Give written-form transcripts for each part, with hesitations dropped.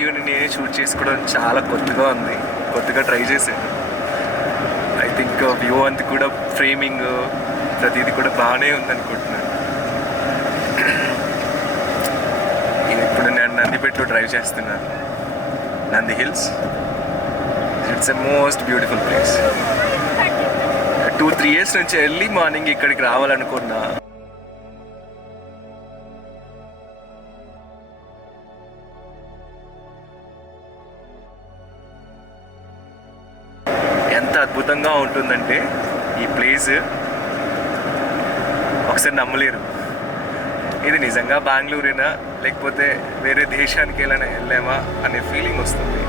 వీడియోని నేనే షూట్ చేసుకోవడం చాలా కొత్తగా ట్రై చేశాను. ఐ థింక్ వ్యూ అంతా కూడా ఫ్రేమింగ్ ప్రతిదీ కూడా బాగానే ఉందనుకుంటున్నాను. ఇప్పుడు నేను నందిపేటలో డ్రైవ్ చేస్తున్నాను. Nandi hills, it's a most beautiful place. 2-3 years నుంచి ఎర్లీ మార్నింగ్ ఇక్కడికి రావాలనుకున్నా. ఎంత అద్భుతంగా ఉంటుందంటే ఈ ప్లేస్ ఒకసారి నమ్మలేరు. ఇది నిజంగా బెంగళూరేనా లేకపోతే వేరే దేశానికి వెళ్ళామా అనే ఫీలింగ్ వస్తుంది.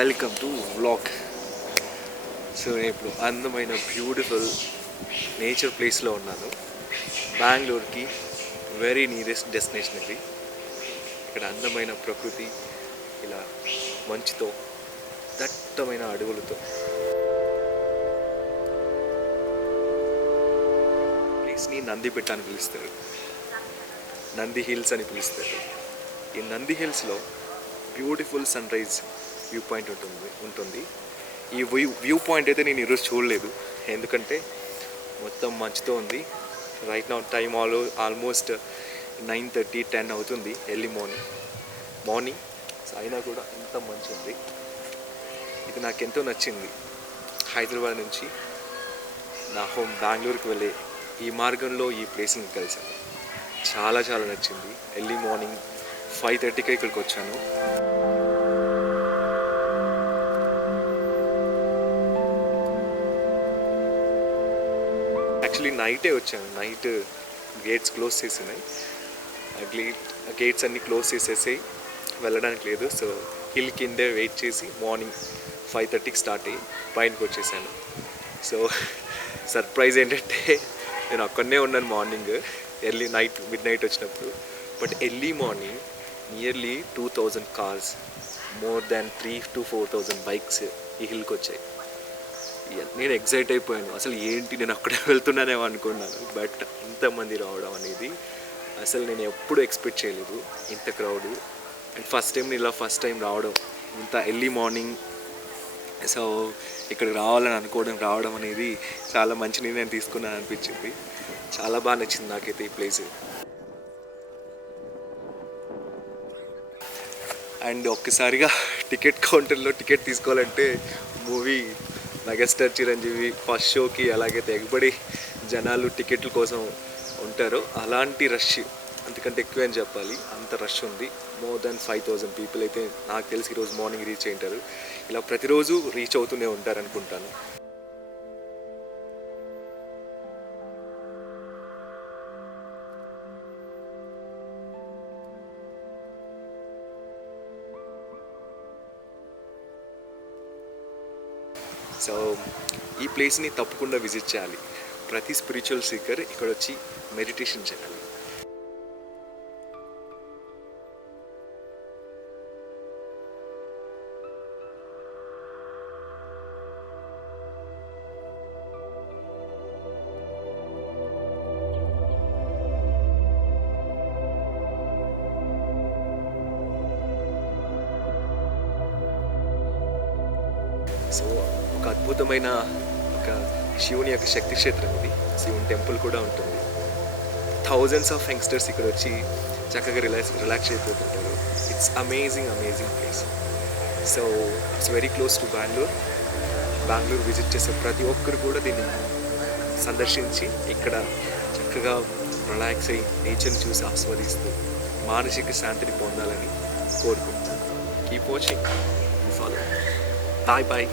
Welcome to vlog. సో నేను ఇప్పుడు అందమైన బ్యూటిఫుల్ నేచర్ ప్లేస్లో ఉన్నాను. బెంగళూరుకి వెరీ నియరెస్ట్ డెస్టినేషన్ ఇది. ఇక్కడ అందమైన ప్రకృతి, ఇలా మంచుతో, దట్టమైన అడవులతో. ప్లేస్ని నందిపేట అని పిలుస్తారు, నంది హిల్స్ అని పిలుస్తారు. ఈ నంది హిల్స్లో beautiful sunrise view point ఉంటుంది. ఈ వ్యూ పాయింట్ అయితే నేను ఈరోజు చూడలేదు, ఎందుకంటే మొత్తం మంచుతో ఉంది. రైట్ నౌ టైం ఆల్మోస్ట్ 9:30-10 అవుతుంది, ఎర్లీ మార్నింగ్. అయినా కూడా ఎంత మంచి ఉంది. ఇది నాకు ఎంతో నచ్చింది. హైదరాబాద్ నుంచి నా హోమ్ బెంగళూరుకి వెళ్ళే ఈ మార్గంలో ఈ ప్లేస్ని కలిసాను. చాలా నచ్చింది. ఎర్లీ మార్నింగ్ 5:30కి ఇక్కడికి వచ్చాను. యాక్చువల్లీ నైటే వచ్చాను. నైట్ గేట్స్ క్లోజ్ చేసినాయి. గేట్స్ అన్నీ క్లోజ్ చేసేసి వెళ్ళడానికి లేదు. సో హిల్ కిందే వెయిట్ చేసి మార్నింగ్ 5:30కి స్టార్ట్ అయ్యి పైనకి వచ్చేసాను. సో సర్ప్రైజ్ ఏంటంటే నేను అక్కడనే ఉన్నాను మార్నింగ్, మిడ్ నైట్ వచ్చినప్పుడు. But early morning nearly 2000 cars, more than 3,000 to 4,000 bikes ఈ హిల్కి వచ్చాయి. నేను ఎగ్జైట్ అయిపోయాను. అసలు ఏంటి, నేను అక్కడే వెళ్తున్నానేమో అనుకున్నాను. బట్ ఇంతమంది రావడం అనేది అసలు నేను ఎప్పుడు ఎక్స్పెక్ట్ చేయలేదు, ఇంత క్రౌడ్. అండ్ ఫస్ట్ టైం రావడం ఇంత ఎర్లీ మార్నింగ్. సో ఇక్కడికి రావడం అనేది చాలా మంచి నిర్ణయం తీసుకున్నాను అనిపించింది. చాలా బాగా నచ్చింది నాకైతే ఈ ప్లేస్. అండ్ ఒక్కసారిగా టికెట్ కౌంటర్లో టికెట్ తీసుకోవాలంటే మూవీ మెగాస్టార్ చిరంజీవి ఫస్ట్ షోకి ఎలాగైతే ఎగబడి జనాలు టికెట్ల కోసం ఉంటారో అలాంటి రష్, అంతకంటే ఎక్కువ అని చెప్పాలి, అంత రష్ ఉంది. మోర్ దాన్ 5,000 పీపుల్ అయితే నాకు తెలిసి ఈరోజు మార్నింగ్ రీచ్ అయ్యింటారు. ఇలా ప్రతిరోజు రీచ్ అవుతూనే ఉంటారు అనుకుంటాను. సో ఈ ప్లేస్ని తప్పకుండా విజిట్ చేయాలి. ప్రతి స్పిరిచువల్ సీకర్ ఇక్కడ వచ్చి మెడిటేషన్ చేయాలి. సో ఒక అద్భుతమైన శివుని యొక్క శక్తి క్షేత్రం ఇది. శివుని టెంపుల్ కూడా ఉంటుంది. థౌజండ్స్ ఆఫ్ యంగ్స్టర్స్ ఇక్కడ వచ్చి చక్కగా రిలాక్స్ అయిపోతుంటారు. It's amazing place. So it's very close to Bengaluru visit చేసే ప్రతి ఒక్కరు కూడా దీన్ని సందర్శించి ఇక్కడ చక్కగా రిలాక్స్ అయ్యి నేచర్ని చూసి ఆస్వాదిస్తూ మానసిక శాంతిని పొందాలని కోరుకుంటున్నాను. Keep watching, follow. Bye.